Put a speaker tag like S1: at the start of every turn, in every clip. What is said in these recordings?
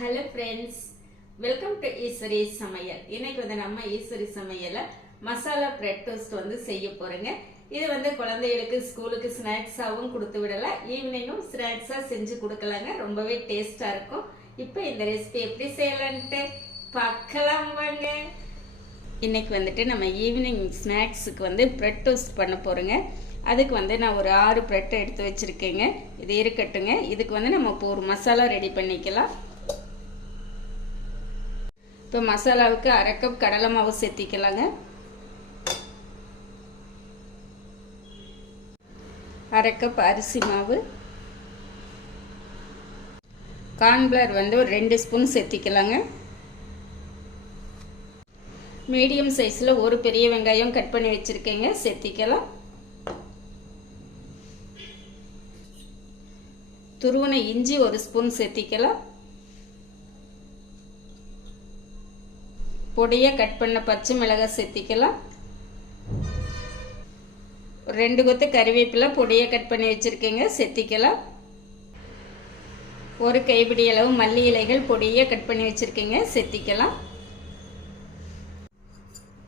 S1: Hello friends welcome to Eswari சமையல் இன்னைக்கு வந்து நம்ம ஈஸ்வரி சமையல மசாலா பிரெட் டோஸ்ட் வந்து செய்ய போறேங்க. இது வந்து குழந்தைகளுக்கு ஸ்கூலுக்கு ஸ்நாக்ஸாகவும் கொடுத்து விடலாம். ஈவினிங்கும் ஸ்நாக்ஸாக செஞ்சு கொடுக்கலாங்க. ரொம்பவே டேஸ்டாக இருக்கும். இப்போ இந்த ரெசிபி எப்படி செய்யலான்ட்டு பார்க்கலாம் வாங்க. இன்னைக்கு வந்துட்டு நம்ம ஈவினிங் ஸ்நாக்ஸுக்கு வந்து பிரெட் டோஸ்ட் பண்ண போகிறோங்க அதுக்கு வந்து நான் ஒரு ஆறு பிரெட்டை எடுத்து வச்சுருக்கேங்க. இது இருக்கட்டுங்க. இதுக்கு வந்து நம்ம இப்போ ஒரு மசாலா ரெடி பண்ணிக்கலாம். இப்போ மசாலாவுக்கு அரை கப் கடலை மாவு சேர்த்திக்கலாங்க. அரை கப் அரிசி மாவு. கார்ன்ஃப்ளவர் வந்து ஒரு ரெண்டு ஸ்பூன் சேர்த்திக்கலாங்க. மீடியம் சைஸில் ஒரு பெரிய வெங்காயம் கட் பண்ணி வச்சுருக்கேங்க. சேர்த்திக்கலாம். துருவனை இஞ்சி ஒரு ஸ்பூன் சேர்த்திக்கலாம். பொடியாக கட் பண்ண பச்சை மிளகாய் சேர்த்திக்கலாம். ரெண்டு கொத்து கறிவேப்பிலை பொடியாக கட் பண்ணி வச்சுருக்கேங்க செத்திக்கலாம் ஒரு கைப்பிடி அளவு மல்லி இலைகள் பொடியாக கட் பண்ணி வச்சுருக்கேங்க செத்திக்கலாம்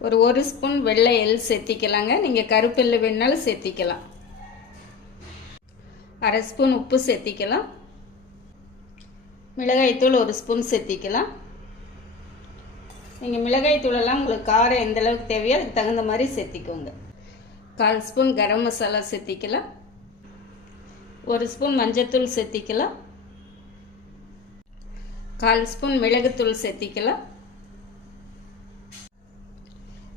S1: ஒரு ஒரு ஸ்பூன் வெள்ளை எள் சேர்த்திக்கலாங்க நீங்கள் கருப்பெல்லு வேணாலும் சேர்த்திக்கலாம். அரை ஸ்பூன் உப்பு சேர்த்திக்கலாம். மிளகாய்த்தூள் ஒரு ஸ்பூன் சேர்த்திக்கலாம். நீங்கள் மிளகாய் தூளெல்லாம் உங்களுக்கு காரம் எந்த அளவுக்கு தேவையோ அதுக்கு தகுந்த மாதிரி சேர்த்திக்கோங்க. கால் ஸ்பூன் கரம் மசாலா சேர்த்திக்கலாம். ஒரு ஸ்பூன் மஞ்சத்தூள் சேர்த்திக்கலாம். கால் ஸ்பூன் மிளகுத்தூள் சேர்த்திக்கலாம்.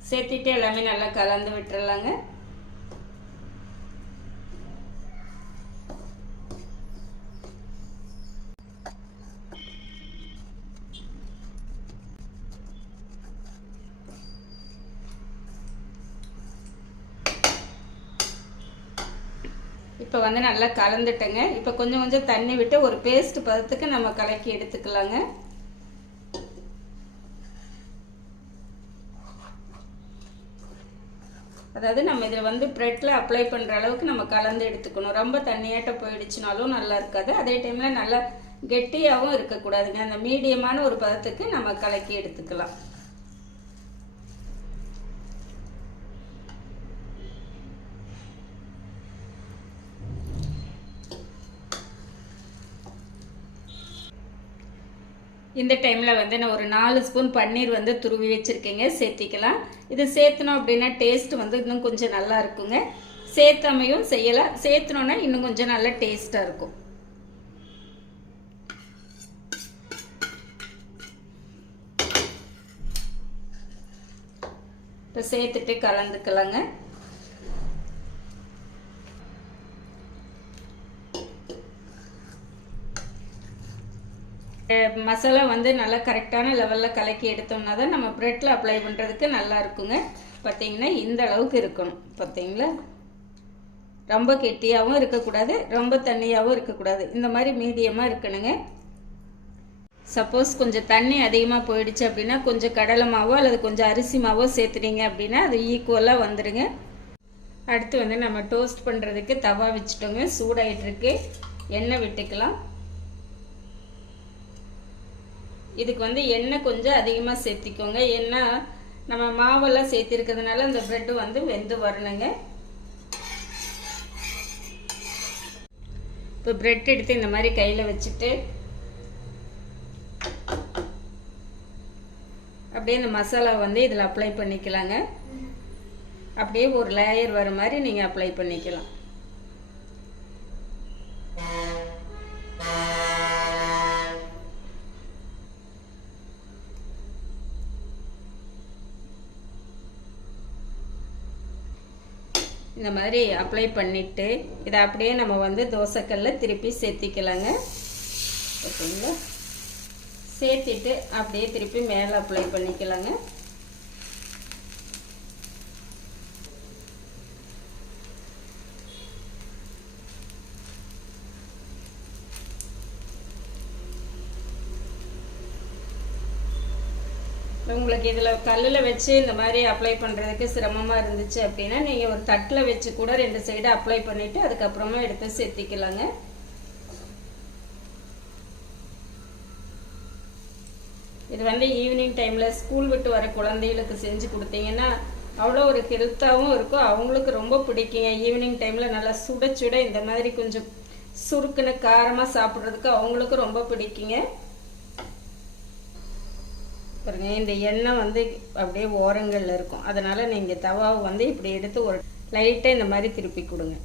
S1: சேர்த்திட்டு எல்லாமே நல்லா கலந்து விட்டுறலாங்க. இப்போ வந்து நல்லா கலந்துட்டேங்க. இப்போ கொஞ்சம் கொஞ்சம் தண்ணி விட்டு ஒரு பேஸ்ட் பதத்துக்கு நம்ம கலக்கி எடுத்துக்கலாங்க. அதாவது நம்ம இதில் வந்து ப்ரெட்டில் அப்ளை பண்ணுற அளவுக்கு நம்ம கலந்து எடுத்துக்கணும். ரொம்ப தண்ணியாட்ட போயிடுச்சுனாலும் நல்லா இருக்காது. அதே டைமில் நல்லா கெட்டியாகவும் இருக்கக்கூடாதுங்க. அந்த மீடியமான ஒரு பதத்துக்கு நம்ம கலக்கி எடுத்துக்கலாம். இந்த டைமில் வந்து நான் ஒரு நாலு ஸ்பூன் பன்னீர் வந்து துருவி வச்சுருக்கேங்க. சேர்த்திக்கலாம். இது சேர்த்தணும் அப்படின்னா டேஸ்ட் வந்து இன்னும் கொஞ்சம் நல்லா இருக்குங்க. சேர்த்தாமையும் செய்யலாம். சேர்த்தணுன்னா இன்னும் கொஞ்சம் நல்லா டேஸ்ட்டாக இருக்கும். இப்போ சேர்த்துட்டு கலந்துக்கலாங்க. மசாலா வந்து நல்லா கரெக்டான லெவலில் கலக்கி எடுத்தோம்னா தான் நம்ம ப்ரெட்டில் அப்ளை பண்ணுறதுக்கு நல்லா இருக்குங்க. பார்த்தீங்கன்னா இந்த அளவுக்கு இருக்கணும். பார்த்தீங்களா ரொம்ப கெட்டியாகவும் இருக்கக்கூடாது ரொம்ப தண்ணியாகவும் இருக்கக்கூடாது. இந்த மாதிரி மீடியமாக இருக்கணுங்க. சப்போஸ் கொஞ்சம் தண்ணி அதிகமாக போயிடுச்சு அப்படின்னா கொஞ்சம் கடலை மாவோ அல்லது கொஞ்சம் அரிசி மாவோ சேர்த்துனீங்க அப்படின்னா அது ஈக்குவலாக வந்துடுங்க அடுத்து வந்து நம்ம டோஸ்ட் பண்ணுறதுக்கு தவா வச்சுட்டோங்க. சூடாயிட்டிருக்கு. எண்ணெய் விட்டுக்கலாம். இதுக்கு வந்து எண்ணெய் கொஞ்சம் அதிகமாக சேர்த்திக்கோங்க. ஏன்னா நம்ம மாவெல்லாம் சேர்த்திருக்கிறதுனால அந்த ப்ரெட்டு வந்து வெந்து வரணுங்க. இப்போ ப்ரெட் எடுத்து இந்த மாதிரி கையில் வச்சுட்டு அப்படியே இந்த மசாலா வந்து இதில் அப்ளை பண்ணிக்கலாங்க. அப்படியே ஒரு லேயர் வர மாதிரி நீங்கள் அப்ளை பண்ணிக்கலாம். இந்த மாதிரி அப்ளை பண்ணிவிட்டு இதை அப்படியே நம்ம வந்து தோசைக்கல்ல திருப்பி சேர்த்திக்கலாங்க. ஓகேங்களா? சேர்த்திட்டு அப்படியே திருப்பி மேலே அப்ளை பண்ணிக்கலாங்க. உங்களுக்கு இதில் கல்லில் வச்சு இந்த மாதிரி அப்ளை பண்ணுறதுக்கு சிரமமாக இருந்துச்சு அப்படின்னா நீங்கள் ஒரு தட்டில் வச்சு கூட ரெண்டு சைடு அப்ளை பண்ணிவிட்டு அதுக்கப்புறமா எடுத்து சேர்த்திக்கலாங்க. இது வந்து ஈவினிங் டைமில் ஸ்கூல் விட்டு வர குழந்தைகளுக்கு செஞ்சு கொடுத்தீங்கன்னா அவ்வளோ ஒரு ஹெல்த்தாகவும் இருக்கும். அவங்களுக்கு ரொம்ப பிடிக்குங்க. ஈவினிங் டைமில் நல்லா சுட சுட இந்த மாதிரி கொஞ்சம் சுருக்குன்னு காரமாக சாப்பிட்றதுக்கு அவங்களுக்கும் ரொம்ப பிடிக்குங்க. பாருங்க இந்த எண்ணெய் வந்து அப்படியே ஓரங்களில் இருக்கும். அதனால் நீங்கள் தவாவை வந்து இப்படி எடுத்து ஒரு லைட்டாக இந்த மாதிரி திருப்பி கொடுங்க.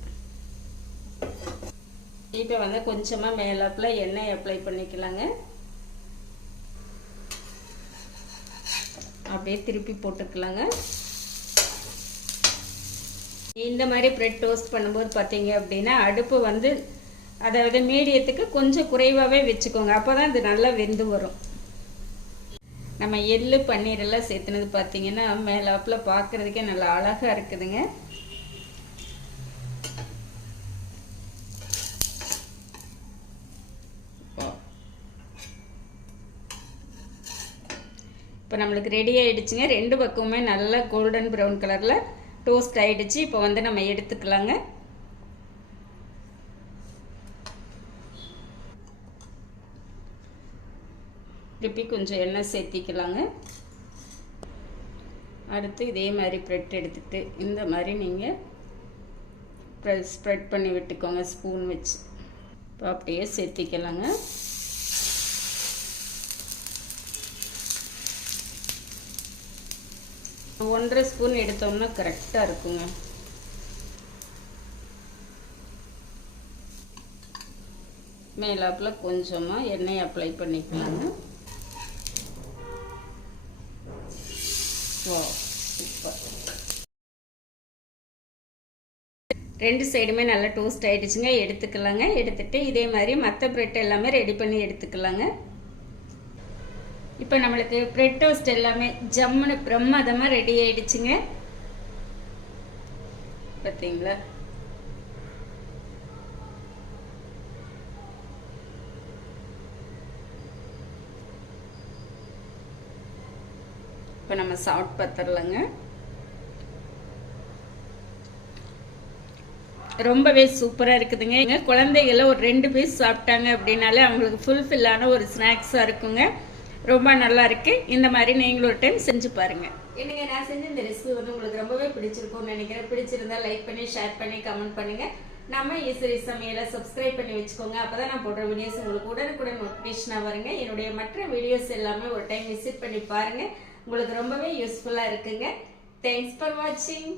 S1: இப்போ வந்து கொஞ்சமாக மேலாப்பில் எண்ணெய் அப்ளை பண்ணிக்கலாங்க. அப்படியே திருப்பி போட்டுக்கலாங்க. இந்த மாதிரி ப்ரெட் டோஸ்ட் பண்ணும்போது பார்த்தீங்க அப்படின்னா அடுப்பு வந்து அதாவது மீடியத்துக்கு கொஞ்சம் குறைவாகவே வச்சுக்கோங்க. அப்போ தான் இது நல்லா வெந்து வரும். நம்ம எள் பன்னீர் எல்லாம் சேர்த்துனது பார்த்தீங்கன்னா மேலாப்பில் பார்க்குறதுக்கே நல்லா அழகாக இருக்குதுங்க. இப்போ நம்மளுக்கு ரெடி ஆகிடுச்சுங்க ரெண்டு பக்கமுமே நல்லா கோல்டன் ப்ரௌன் கலரில் டோஸ்ட் ஆகிடுச்சு இப்போ வந்து நம்ம எடுத்துக்கலாங்க. திருப்பி கொஞ்சம் எண்ணெய் சேர்த்திக்கலாங்க. அடுத்து இதே மாதிரி ப்ரெட் எடுத்துகிட்டு இந்த மாதிரி நீங்கள் ஸ்ப்ரெட் பண்ணி விட்டுக்கோங்க ஸ்பூன் வச்சு. இப்போ அப்படியே சேர்த்திக்கலாங்க. ஒன்றரை ஸ்பூன் எடுத்தோம்னா கரெக்டாக இருக்குங்க. மேலாப்பில் கொஞ்சமாக எண்ணெய் அப்ளை பண்ணிக்கலாங்க. சூப்பர் ரெண்டு சைடுமே நல்லா டோஸ்ட் ஆகிடுச்சுங்க எடுத்துக்கலாங்க. எடுத்துகிட்டு இதே மாதிரி மற்ற ப்ரெட் எல்லாமே ரெடி பண்ணி எடுத்துக்கலாங்க. இப்போ நம்மளுக்கு ப்ரெட் டோஸ்ட் எல்லாமே ஜம்முன்னு பிரம்மாதமாக ரெடி ஆகிடுச்சுங்க பார்த்தீங்களா இப்போ நம்ம சாப்பிட்டு பார்த்துடலாங்க ரொம்பவே சூப்பராக இருக்குதுங்க. எங்கள் குழந்தைகள ஒரு ரெண்டு பீஸ் சாப்பிட்டாங்க அப்படின்னாலே அவங்களுக்கு ஃபுல்ஃபில்லான ஒரு ஸ்நாக்ஸாக இருக்குங்க. ரொம்ப நல்லா இருக்கு. இந்த மாதிரி நீங்களும் ஒரு டைம் செஞ்சு பாருங்க. என்னங்க நான் செஞ்ச இந்த ரெசிபி வந்து உங்களுக்கு ரொம்பவே பிடிச்சிருக்கும்னு நினைக்கிறேன். பிடிச்சிருந்தா லைக் பண்ணி ஷேர் பண்ணி கமெண்ட் பண்ணுங்க. நம்ம ஈஸ்வரி சமையலை சப்ஸ்கிரைப் பண்ணி வச்சுக்கோங்க. அப்பதான் நான் போடுற வீடியோஸ் உங்களுக்கு உடனுக்குடன் நோட்டிஃபிகேஷனாக வருங்க. என்னுடைய மற்ற வீடியோஸ் எல்லாமே ஒரு டைம் விசிட் பண்ணி பாருங்க. உங்களுக்கு ரொம்பவே யூஸ்ஃபுல்லாக இருக்குங்க. தேங்க்ஸ் ஃபார் வாட்சிங்